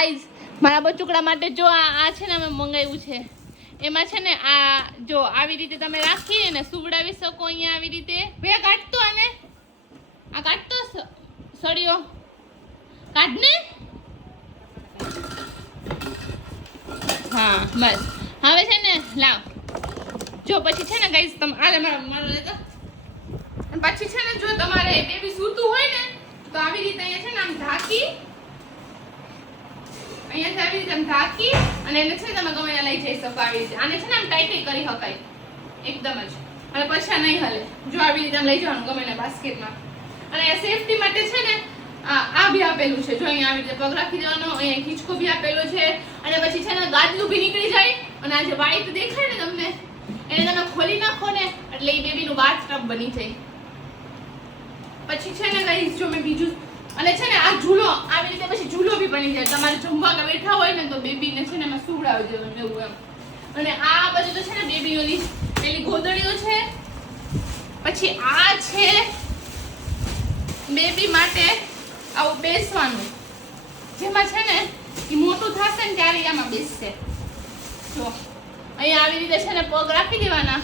Guys મારા બચુકડા માટે જો આ છે ને અમે મંગાવ્યું છે. એમાં છે ને આ જો આવી રીતે તમે રાખી અને સુવડાવી શકો અહીંયા આવી રીતે. બે કાઢતો આને આ કાઢતો સળિયો કાઢ ને. હા બસ હવે છે ને લાવ જો પછી છે ને ગાઈઝ તમે આલે મારો લેતો. અને પછી છે ને જો તમારે બેબી સૂતું હોય ને તો આવી રીતે અહીંયા છે ને આમ ઢાંકી અહીંયા આવી રીતે ઢાંકી અને એને છે તમે ગમે ત્યાં લઈ જઈ શકો આવી રીતે. આને છે ને આમ ટાઈટ કરી શકાય એકદમ જ. અને પછી આ નહીં હલે જો આવી રીતે લઈ જવાનું ગમે ત્યાં બાસ્કેટમાં. અને સેફટી માટે છે ને આ બી આપેલું છે જો અહીંયા આવી રીતે પગ રાખી દેવાનો. અહીંયા ખીચકો બી આપેલો છે. અને પછી છે ને ગાદલું બી નીકળી જાય. અને આ જે વ્હાઈટ દેખાય ને તમને એને તમે ખોલી નાખો ને એટલે એ બેબીનું બાથ ટબ બની જાય. પછી છે ને ગાઈસ જો મેં બીજું અને છે ને આ ઝૂલો આવી રીતે પછી ઝૂલો બી બની જાય. તમારે જમવા કે બેઠા હોય ને તો બેબીને છે ને એમાં સુવડાવી દેવાનું એવું એમ. અને આ બધું તો છે ને બેબીઓની પેલી ગોદડીઓ છે. પછી આ છે બેબી માટે આવું બેસવાનું જેમાં છે ને એ મોટું થશે ને ત્યારે આમાં બેસશે. જો અહીંયા આવી રીતે છે ને પગ રાખી દેવાના.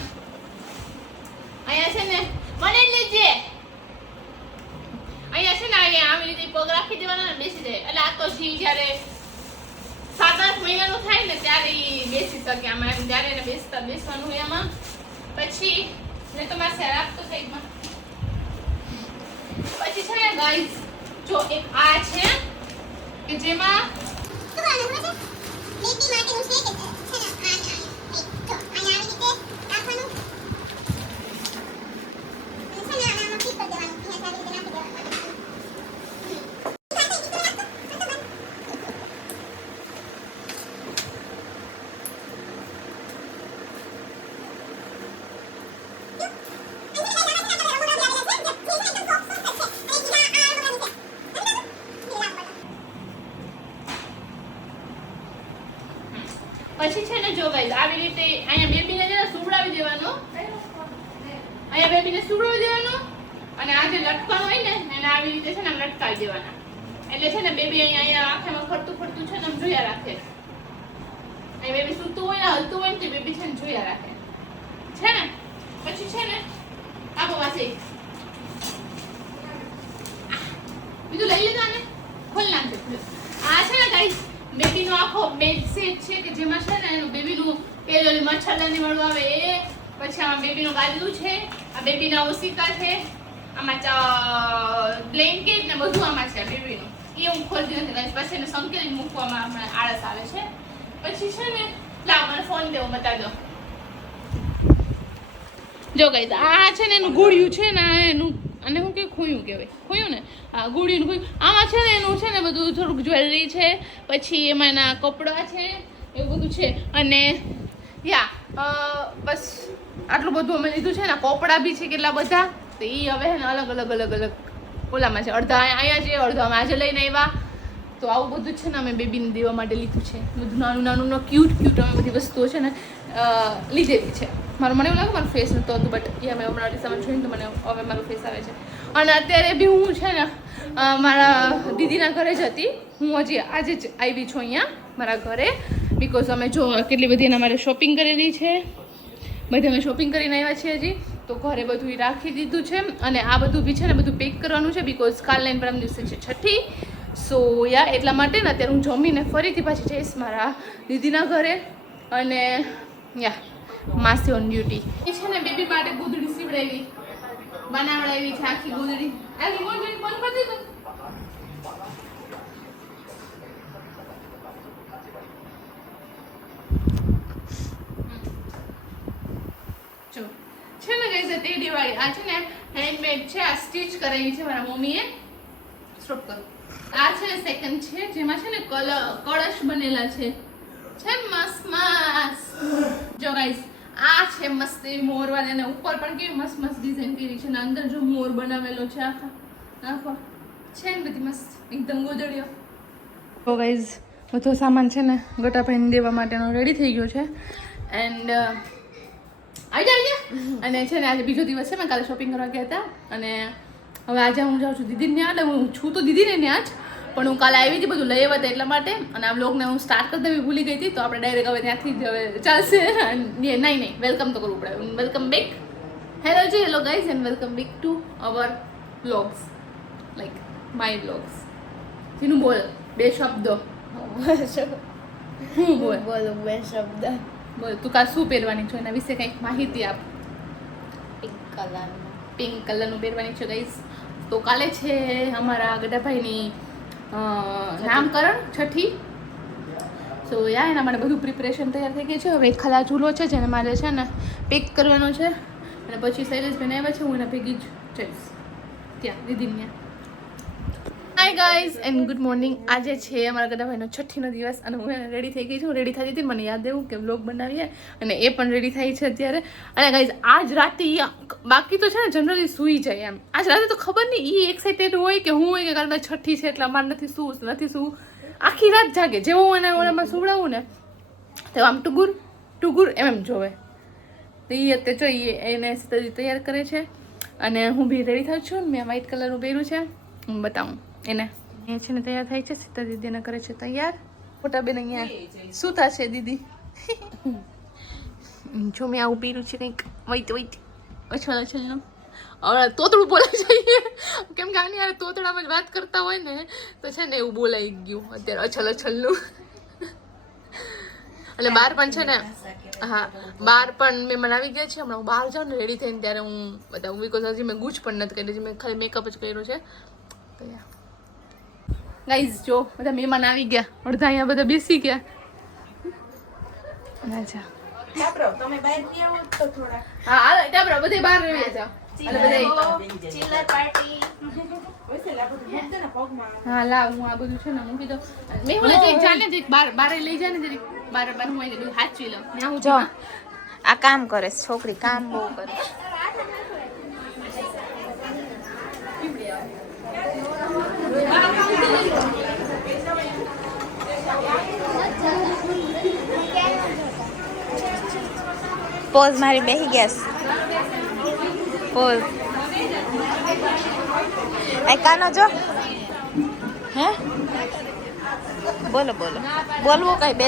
અહીંયા છે ને મને લેજે અહીંયા છે ને અહીંયા આવી રીતે પગ રાખી દેવાના ને બેસી જાય. એટલે આ તો જી જ્યારે 7-8 મહિનાનું થાય ને ત્યારે બેસી શકે આમાં એમ. ત્યારે એને બેસવાનું હોય આમાં. પછી ને તમારે શેર આપતો સાઈડમાં. પછી છે ને ગાઈસ જો એક આ છે કે જેમાં પછી છે ને જો ગાઈસ આવી રીતે અહીંયા બેબીને જરા સુવડાવી દેવાનો. અહીંયા બેબીને સુવડાવી દેવાનો. અને આ જે લટકણ હોય ને એને આવી રીતે છે ને આમ લટકાવી દેવાના. એટલે છે ને બેબી અહીંયા આંખમાં ફરતું છે ને આમ જોયા રાખે. અહીં બેબી સૂતું હોય ને હલતું હોય ને તે બેબી છે ને જોયા રાખે છે ને. પછી છે ને આપો પાસે બીજું લઈ લીધા ને ખોલ નાખજો. આ છે ને ગાઈસ બેબીનો આખો બેડ સેટ છે કે જેમાં છે ને એનું બેબીનું પેલું મચ્છરદાની વાળું આવે એ. પછી આમાં બેબીનું ગાદલું છે. આ બેબીના ઓશિકા છે. આમાં બ્લેન્કેટ ને બધું આમાં છે બેબીનું. એ હું ખોલતી નથી ગાઈસ. પછી એને સંકેલી મૂકવામાં હમણાં આળસ આવે છે. પછી છે ને લાવ મને ફોન દેવો બતાવી દો. જો ગાઈસ આ છે ને એનું ગોળિયું છે ને એનું અને હું કે ખોયું કહેવાય ખોયું ને આ ગોળીનું ખોયું. આમાં છે ને એનું છે ને બધું થોડુંક જ્વેલરી છે. પછી એમાં એના કપડાં છે એવું બધું છે. અને બસ આટલું બધું અમે લીધું છે ને. કપડાં બી છે કેટલા બધા. તો એ હવે છે ને અલગ ઓલામાં છે. અડધા અહીંયા છે અડધા અમે આજે લઈને આવ્યા. તો આવું બધું છે ને અમે બેબીને દેવા માટે લીધું છે. બધું નાનું ક્યુટ અમે બધી વસ્તુઓ છે ને લીધેલી છે. મને એવું લાગે મારું ફેસ નહોતું હતું બટ એ મેં હમણાં ડિસામાં જોઈને તો મને હવે મારું ફેસ આવે છે. અને અત્યારે બી હું છે ને મારા દીદીના ઘરે જ હતી. હું હજી આજે જ આવી છું અહીંયા મારા ઘરે. બિકોઝ અમે જો કેટલી બધી અમારે શોપિંગ કરેલી છે. બધી અમે શોપિંગ કરીને આવ્યા છીએ હજી. તો ઘરે બધું રાખી દીધું છે. અને આ બધું બી છે ને બધું પેક કરવાનું છે. બિકોઝ કાલે પરમ દિવસે છે છઠ્ઠી. સો એટલા માટે ને અત્યારે હું જમીને ફરીથી પાછી જઈશ મારા દીદીના ઘરે. અને માસી ઓન ડ્યુટી. એ છે ને બેબી માટે ગુદડી સીવડાવી બનાવડાવી છે આખી ગુદડી. આ રિમોટ જોઈને બંધ કરી દીધું. જો છે ને ગાઈસ તે દિવાળી આ છે ને હેન્ડમેડ છે. આ સ્ટીચ કરાવી છે મારા મમ્મીએ. સ્ટોપ કરો. આ છે ને સેકન્ડ છે જેમાં છે ને કળશ બનેલા છે મસ્ત. જો ગાઈસ આ છે મસ્ત એવી મોરવાળી. અને ઉપર પણ કેવી મસ્ત ડિઝાઇન કરી છે. ને અંદર જો મોર બનાવેલો છે આખો છે ને બધી મસ્ત એકદમ ગોદડીઓ. તો ગાઈસ બધો સામાન છે ને ગટાભાઈને દેવા માટેનો રેડી થઈ ગયો છે. એન્ડ આવી જાય. અને છે ને આજે બીજો દિવસ છે. મેં કાલે શોપિંગ કરવા ગયા હતા. અને હવે આજે હું જાઉં છું દીદીને ત્યાં. એટલે હું છું તો દીદીને ત્યાં જ પણ હું કાલે આવી હતી બધું લઈ આવ્યા હતા એટલા માટે, અને આ બ્લોગને હું સ્ટાર્ટ કરતા બી ભૂલી ગઈ હતી, તો આપણે ડાયરેક્ટ હવે ત્યાંથી જ હવે ચાલશે. નહીં વેલકમ તો કરવું પડે. Welcome back. Hello guys and welcome back to our vlogs, like my vlogs. જેનું બોલ બે શબ્દો. હું બોલ બે શબ્દ. બોલ તું કાલ શું પહેરવાની છો એના વિશે કંઈક માહિતી આપ. પિંક કલરનું પહેરવાની છે ગાઈઝ. તો કાલે છે અમારા ગડાભાઈની નામકરણ, છઠ્ઠી. સો યા એના માટે બધું પ્રિપરેશન તૈયાર થઈ ગઈ છે. હવે એક ખલા ઝૂલો છે જેને મારે છે ને પેક કરવાનો છે, અને પછી શૈલેષભાઈને આવ્યા છે, હું એના ભેગી જ જઈશ ત્યાં દીદીને ત્યાં. Hi guys and good morning. આજે છે અમારા ગદાભાઈનો છઠ્ઠીનો દિવસ, અને હું એને રેડી થઈ ગઈ છું. રેડી થતી હતી, મને યાદ આવ્યું કે વ્લોગ બનાવીએ, અને એ પણ રેડી થઈ છે અત્યારે. અને ગાઈઝ આજ રાતે બાકી તો છે ને જનરલી સૂઈ જાય એમ, આજ રાતે તો ખબર નહીં એ એક્સાઇટેડ હોય કે હું હોય કે કારણ કે છઠ્ઠી છે એટલે અમારે નથી શું આખી રાત જાગે. જેવો હું એને ઓલામાં સુવડાવું ને તો આમ ટુગુર એમ જોવે. તો એ અત્યારે જોઈએ એને તૈયાર કરે છે, અને હું બી રેડી થાઉં છું. મેં વ્હાઈટ કલરનું પહેર્યું છે, હું બતાવું એને. એ છે ને તૈયાર થાય છે, સીતા દીદીને કરે છે તૈયાર. મોટા બેન અહીંયા સૂતા છે દીદી. જો મેં આવું પહેર્યું છે કંઈક વૈટ અછલનું. હવે તોતડું બોલાઈ જઈએ, કેમ કે આની યાર તોતડામાં જ વાત કરતા હોય ને તો છે ને એવું બોલાઈ ગયું અત્યારે અછલનું. એટલે બહાર પણ છે ને, હા બહાર પણ મહેમાન આવી ગયા છે. હમણાં હું બહાર જાઉં ને રેડી થઈને ત્યારે હું બતાવું, બિકોઝ હજી મેં ગૂંચ પણ નથી કરી, મેં ખાલી મેકઅપ જ કર્યો છે. તો યા ગાઈઝ જો બધા મહેમાન આવી ગયા, અડધા અહીંયા બધા બેસી ગયા. અચ્છા તમે બહાર ગયા હોત તો થોડા. હા હાલો ટાબરા બધે બહાર રહી જાવ. હાલો બધા ચિલ્લર પાર્ટી. હા લાવ હું આ બધું છે ને મૂકી દઉં. મેં હું જાને જ બારે લઈ જાય ને જરીક બાર હું બધું હાચવી લઉં. ત્યાં હું જો આ કામ કરે છે છોકરી, કામ બહુ કરે છે. પોઝ મારી બેસી ગયા પોઝ. આ કાનો જો હે બોલો બોલવું કઈ બે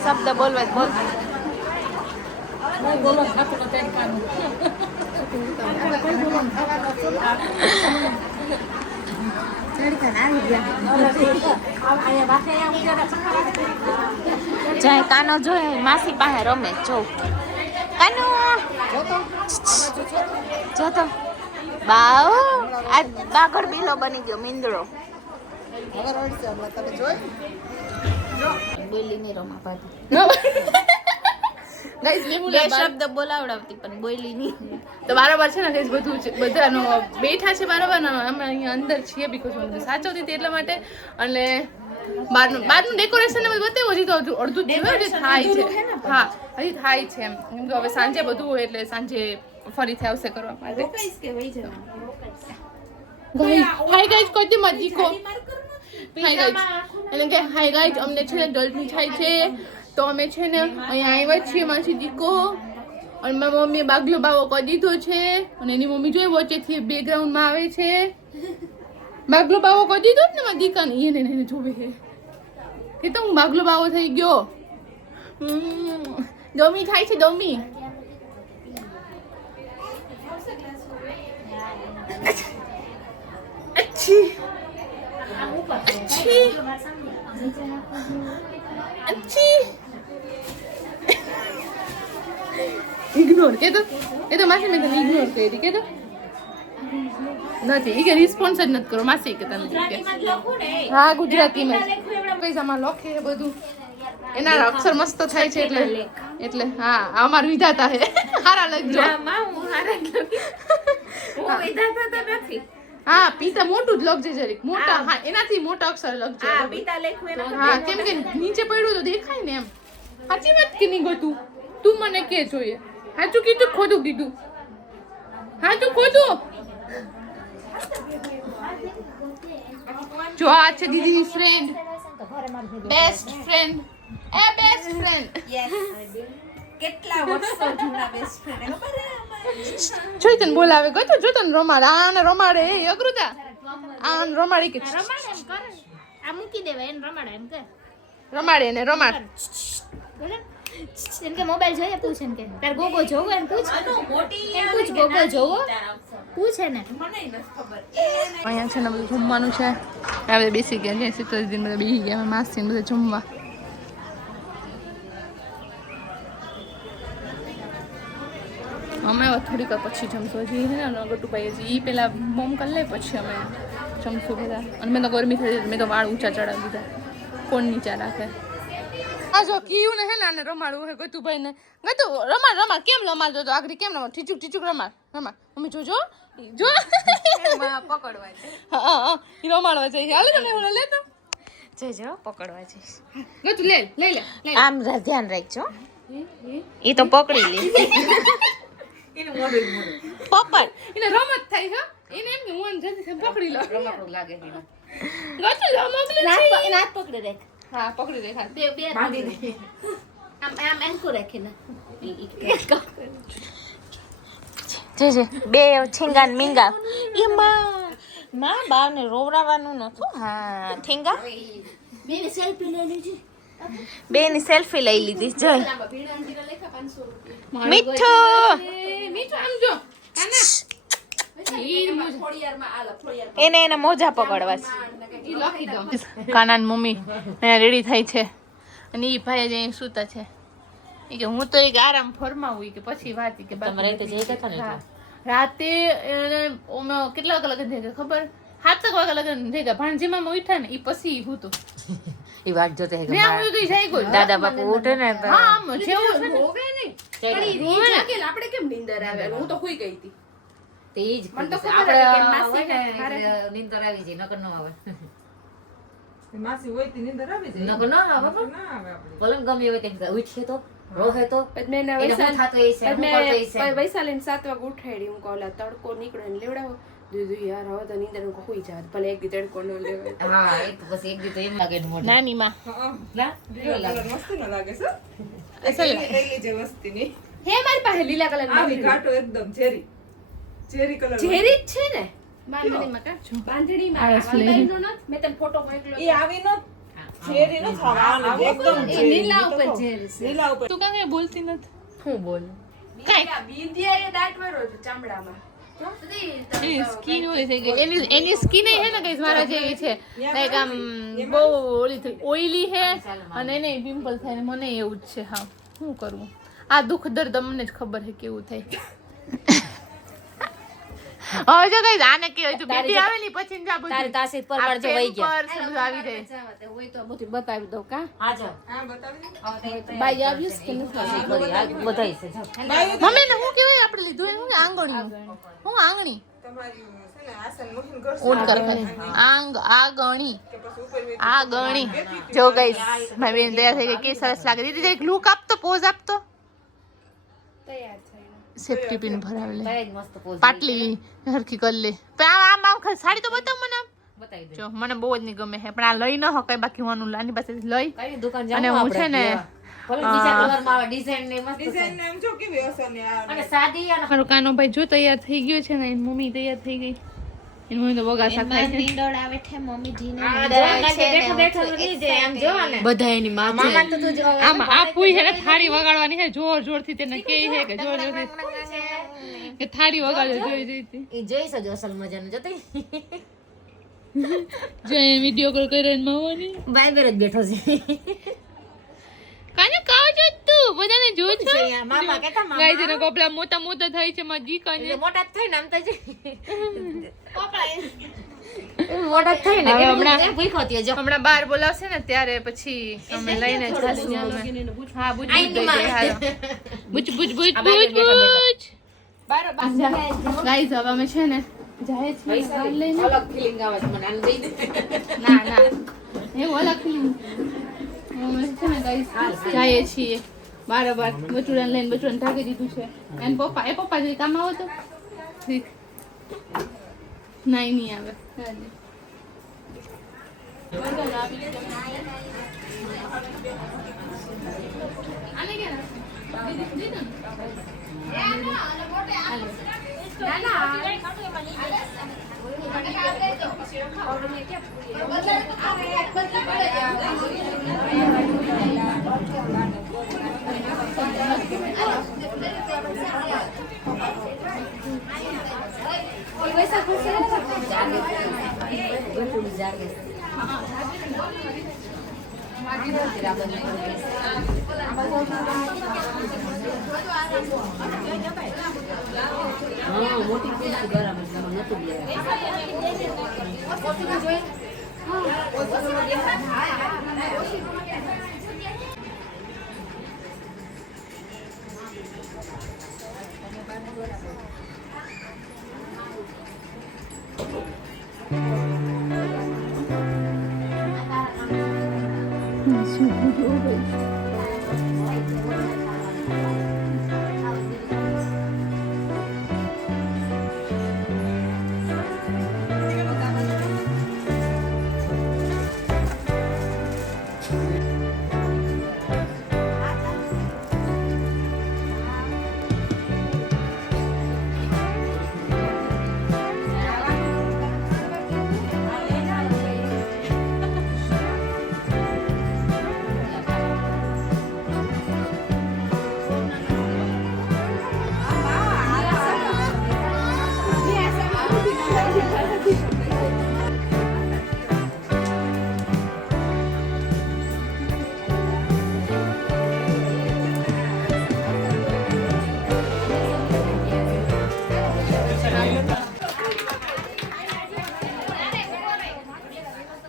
શબ્દ બોલવા બોલ. જાય કાનો જોય માસી પાસે રમે. જો કાનો જો તો બાવ આ બાગર બીલો બની ગયો મીંદડો. બોલી નહીં રમા ભાભી બે શબ્દ બોલાવડાવતી પણ બોલી નહીં. તો બરાબર છે ને કઈ બધું બધાનો બેઠા છે બરાબર ને અમે અહીંયા અંદર છીએ, બીકોઝ હું બધું સાચવતી હતી એટલા માટે. અને બહારનું ડેકોરેશન બતાવ્યું, હજી તો અડધું થાય છે. હા હજી થાય છે એમ, કેમ કે હવે સાંજે બધું હોય એટલે સાંજે ફરીથી આવશે કરવા માટે. હાય ગાઈઝ કોઈ મત દીખો. હાય ગાઈઝ એટલે કે હાય ગાઈઝ અમને છે ને ડલ્ટની થાય છે, તો અમે છે ને અહીંયા આવ્યા છીએ માસી દીકો, અને મારી મમ્મીએ બાગલો બાવો કરી દીધો છે, અને એની મમ્મી જોઈ વચ્ચેથી બેકગ્રાઉન્ડમાં આવે છે. બાગલો બાવો કરી દીધો ને મારી દીકાને, એને જોવે છે કે તો હું બાગલો બાવો થઈ ગયો. ડોમી થાય છે ડોમી. અચ્છી ઇગ્નોર કે તો એ તો માસી મેં તને ઇગ્નોર કરી કે તો નથી કે રિસ્પોન્સ જ નથી કરો માસી કે તને કે હા ગુજરાતીમાં પૈસામાં લખે બધું એના અક્ષર મસ્ત થાય છે એટલે હા અમાર વિધાતા હે હારા લખજો. હા પીતા મોટું જ લખજે જરીક મોટા. હા એનાથી મોટા અક્ષર લખજો. હા કેમ કે નીચે પડ્યું તો દેખાય ને એમ. સાચી વાત કે નહીં ગોતું તું મને કે જોઈએ. સાચું કીધું ખોટું કીધું? સાચું ખોટું? જો આ છે દીદીની friend, best friend. Best friend કેટલા વર્ષો જૂના બેસ્ટ ફ્રેન્ડ ખબર હે? જોઈ તને બોલાવે ગયો જો તને રમાડે આને રમાડે એ અકૃતા આને રમાડી કે રમાડ એમ કર આ મૂકી દેવાય એને રમાડ એમ કે રમાડે ને રમાડ બોલે એમ કે મોબાઈલ જોઈએ પૂછ એમ કે તાર ગોગો જોવો એમ પૂછ એમ પૂછ ગોગો જોવો પૂછે ને અહીંયા છે ને બધું જમવાનું છે આપણે બેસી ગયા છે સિત્તેર દિન બધા બેસી ગયા માસી ને બધા જમવા અમે થોડીક વાર પછી જમશું હજી છે ને ગટુભાઈ હજી એ પહેલાં બોમ કરી લે પછી અમે જમશું બધા અને મેં તો ગરમી થઈ મેં તો વાળ ઊંચા ચડાવી દીધા કોણ નીચા રાખે આ જો કીયું ને હે ને આને રમાડવું હે ગતુભાઈ ને ગતુ રમાડ રમાડ કેમ રમાડતો તો આગળ કેમ રમાડ ઠીચુક ઠીચુક રમાડ રમાડ મમ્મી જોજો જો પકડવા છે હા હા એ રમાડવા જાય હાલે તમે ઓલા લે તો જોજો પકડવા છે ગતુ લે લે લે આમ ધ્યાન રાખજો એ તો પકડી લે પકડ એને રમત થાય હે એને એમ કે હું જલ્દી પકડી લો રમકડું લાગે છે ગતુ રમકડું એના હાથ પકડી રાખ હા પકડી દે હા બે બાંધી દે આમ એન્કો રાખીને જે બે છીંગા ને મીંગા એમાં બાને રોવરાવાનું નતું હા ઠીંગા બેની સેલ્ફી લઈ લીધી બેની સેલ્ફી લઈ લીધી જય મીઠું મીઠું આમ જો એને એના મોજા પકડવા છે કાના ની મમ્મી અહીંયા રેડી થાય છે અને ઈ ભાઈ જ અહીં સૂતા છે ઈ કે હું તો એક આરામ ફરમાવું ઈ કે પછી વાત ઈ કે તમારે તો જઈ ગયા ને હા. રાતે ઓમે કેટલા વાગે લગન થઈ ગયા ખબર 7 વાગે લગન થઈ ગયા ભાણજીમાં ઉઠ્યા ને ઈ પછી હું તો એ વાત જોતે હે મેં હું તો જાય ગયો દાદા બાપુ ઉઠે ને તો હા આમ જેવું છે ને હોવે નહીં પણ ઈ જાગે ને આપણે કેમ નીંદર આવે હું તો સુઈ ગઈ હતી તે ઈ જ મને તો ખબર આપણે હતી કે માસી હોય ને નીંદર આવી જાય નકર ન આવે માસી હોય તે નીંદર આવી જાય નકર ન આવે બાપા ના આવે આપણે ભલે ને ગમે હોય તે ઉઠીએ તો રોહે તો પછી મેં એને એને શું થાતું હશે, શું કરતો હશે? વૈશાલીને 7 વાગે ઉઠાડી હું કહું લા તડકો નીકળે ને લેવડાવો દીધું યાર હવે તો નીંદર હું સુઈ જાત ભલે એક દી તડકો ન લેવાય હા એક તો પછી એક દી તો એમ લાગે ને મોઢે નાની માં ના કેવો લાગે કલર મસ્ત ન લાગે છે અસલ લઈ લેજે વસ્તીની હે મારી પાસે લીલા કલર આવી ઘાટો એકદમ ચેરી ચેરી કલર ઝેરી જ છે ને બાંધણીમાં કા બાંધણીમાં બાંધણીનો નથ મેં તને ફોટો મોકલ્યો એ આવી નો ચેરી નો થવાનો એકદમ એ નીલા ઉપર ઝેરી છે લીલા ઉપર તું કાંઈ બોલતી નથી હું બોલ નીલા બિંદિયા એ દાંત માર્યો છે ચામડામાં એની સ્કિન ઓલી થઈ ગઈ એની સ્કિન હે ને કઈ મારા જેવી છે લાઈક આમ બહુ ઓલી થઈ ઓઈલી હે અને એને પિમ્પલ થાય ને મને એવું જ છે હા શું કરવું આ દુઃખ દર્દ અમને જ ખબર છે કેવું થાય હવે જો કઈ આને કે જો બેબી આવે ને પછી ને જા બધું તારી તાસીર પરમાર જો વઈ ગયા પર બધું આવી જાય હોય તો બધું બતાવી દઉં કા હા જો હા બતાવી દે બાઈ આવ્યું છે કે નથી બધાઈ છે જો મમ્મી ને હું કેવાય આપણે લીધું એનું કે આંગણી હું આંગણી તમારી છે ને આસન મુખીન કરશે ઓટ કર આંગ આ ગણી કે પછી ઉપર વેચી આ ગણી જો ગઈસ મારી બેન તૈયાર થઈ ગઈ કે સરસ લાગે દીદી એક લુક આપતો પોઝ આપતો તૈયાર થઈને સેફટી પિન ભરાવે લે ભાઈ મસ્ત પોઝ પાટલી હરખી કરી લે પણ આમ આમ ખાલી સાડી તો બતાવ મને આમ બતાવી દે જો મને બહુ જ નહીં ગમે છે પણ આ લઈ ન હકાય બાકી હું આની પાસેથી લઈ કઈ દુકાન અને જાવ હું છે ને ભલે બીજા કલરમાં આવે ડિઝાઇન ને મસ્ત છે ડિઝાઇન નામ જો કેવી અસર ને આ અને સાદી અને મારો કાનો ભાઈ જો તૈયાર થઈ ગયો છે ને એની મમ્મી તૈયાર થઈ ગઈ એની મમ્મી તો બગાસા ખાય છે પિંડોળ આવે છે મમ્મીજી ને બેઠો બેઠો રીજે આમ જો ને બધા એની માં મામા તો તું જો આમ આ પૂઈ છે ને થાળી વગાડવાની છે જોર જોરથી તેને કહે છે કે જોર જોરથી કે થાળી વગાડજો જોઈ જોઈતી ઈ જોઈશ જ અસલ મજાનું જોતી જો એ વિડિયો કોલ કરીને માવાની બાય બેર જ બેઠો છે કાને કાવ છો તું બધાને જો છો મામા કેતા મામા ગાઈસ એના કપડા મોટા મોટા થાય છે માજી કાને એટલે મોટા જ થાય ને આમ તો જો મોટા જ થાય ને હવે કે હમણાં- હમણાં ભૂખો થયો જો હમણાં બાર બોલાવશે ને ત્યારે પછી અમે લઈને જઈશું અમે હા બુજ બુજ દઈ દે હાલો બુજ બુજ બુજ આ બાય બુજ બેઠા બુજ ગાઈસ હવે અમે છે ને જાય છે બાર લઈને અલગ ફીલિંગ આવે છે મને આને દઈ દે ના ના એવું અલગ feeling. અમે છે ને ગાઈસ જઈએ છીએ બારોબાર બચુડાને લઈને બચુડાને ઢાંકી દીધું છે એને પપ્પા જઈ કામ આવો તો ઠીક નહીં આવે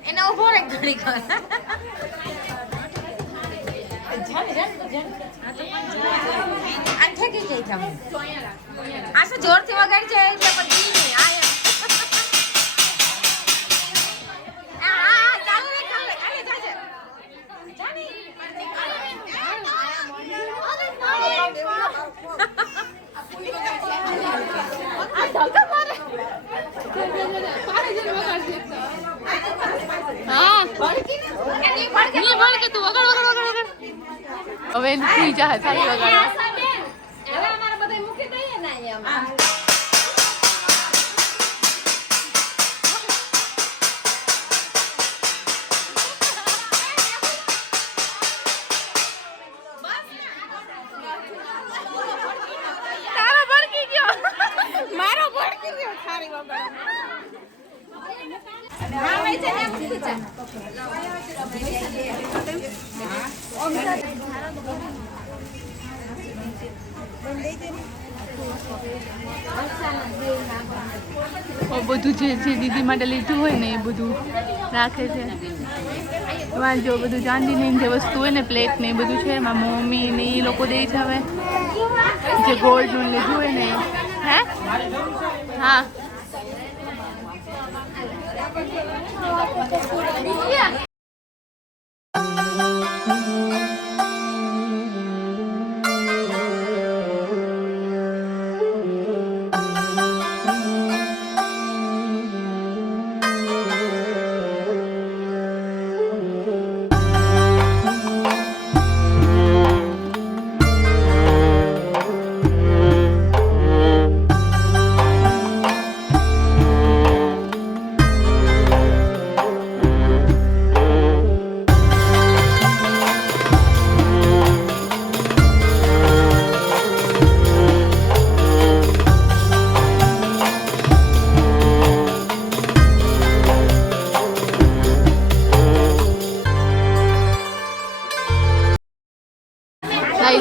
એને ઉભો રે ઘડી કર આ ઠેકી ગઈ તમે આ શું જોરથી વગાડી છે એટલે પછી આ હવે સુઈ જા સારી વગાડવા બધું જે દીદી માટે લીધું હોય ને એ બધું રાખે છે. એમાં જો બધું ચાંદીની જે વસ્તુ હોય ને પ્લેટ ને એ બધું છે એમાં મમ્મી ને એ લોકો દે છે. હવે જે ગોલ્ડનું લીધું હોય ને હે હા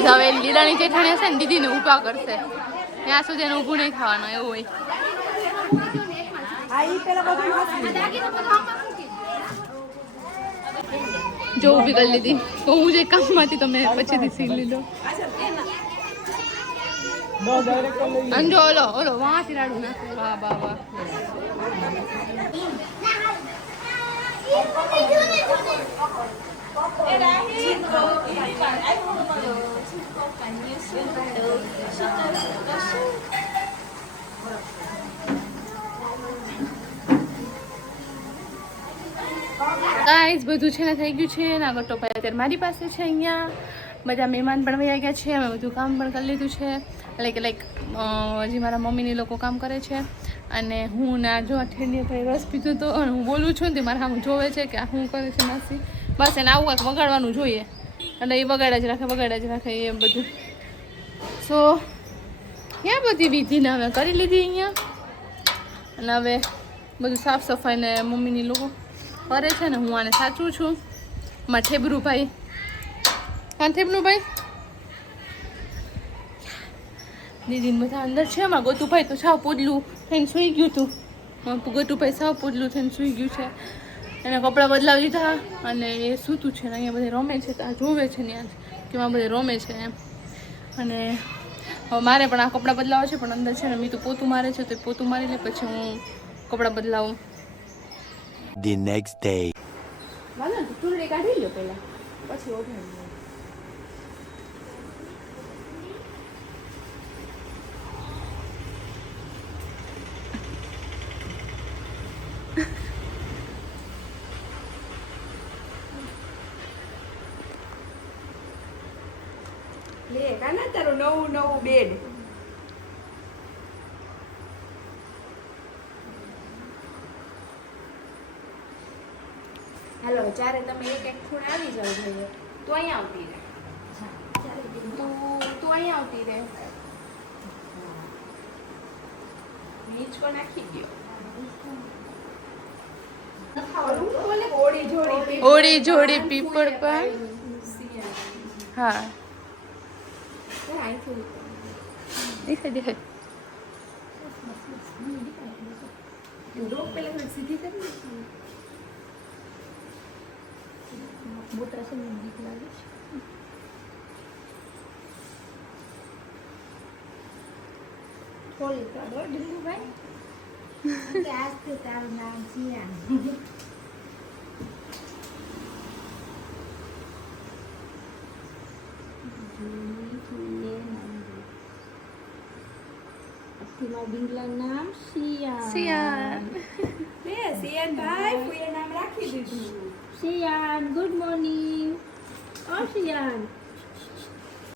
હવે લીલાની જેઠાણી હશે ને દીદીને ઊભા કરશે ત્યાં સુધી એને ઊભું નહીં થવાનું એવું હોય. જો ઊભી કરી લીધી તો હું જે કામમાંથી તમે પછીથી શીખ લીધો. અંજો ઓલો ઓલો વાંથી રાડું નાખે. વાહ વાહ વાહ ગાઈસ બધું છે ને થઈ ગયું છે ને આગળ તો ભાઈ અત્યારે મારી પાસે છે અહીંયા બધા મહેમાન પણ વયા ગયા છે અમે બધું કામ પણ કરી લીધું છે લાઈક હજી મારા મમ્મીની લોકો કામ કરે છે અને હું ના જો ઠેલીએ ભાઈ રસ પીધું તો અને હું બોલું છું ને તે મારા સામે જોવે છે કે આ શું કરે છે માસી બસ એને આવું કાંઈક વગાડવાનું જોઈએ એટલે એ વગાડ્યા જ રાખે એ બધું સો ક્યાં બધી વિધિને હવે કરી લીધી અહીંયા અને હવે બધું સાફ સફાઈને મમ્મીની લોકો કરે છે ને હું આને સાચું છું મારા ઠેબરું ભાઈ કાં ઠેબનું ભાઈ દીદીને બધા અંદર છે એમાં ગોતુભાઈ તો સાવ પોદલું થઈને સૂઈ ગયું હતું ગોતુભાઈ સાવ પોદલું થઈને સૂઈ ગયું છે એને કપડાં બદલાવી દીધા અને એ સૂતું છે ને અહીંયા બધે રમે છે ત્યાં જોવે છે ત્યાં કે માં બધે રમે છે એમ અને હવે મારે પણ આ કપડાં બદલાવા છે પણ અંદર છે ને મીતું પોતું મારે છે તો પોતું મારી લે પછી હું કપડાં બદલાવું The next day. વાલો તુરડી કાઢી લો પહેલા પછી ઓઢાડી લે કાના તારું નવું બેડ હાલો ચારે તમે એક ખૂણે આવી જાવ જોઈએ તું અહીંયા આવતી રહે તું અહીંયા આવતી રહે નીચકો નાખી દો ઓળી જોડી પીપળ પર હા દેખાય સીધી કરી નામ શિયાન સિયાન ભાઈ ફૂઈએ નામ રાખી દીધું શિયાન ગુડ મોર્નિંગ ઓ શિયાન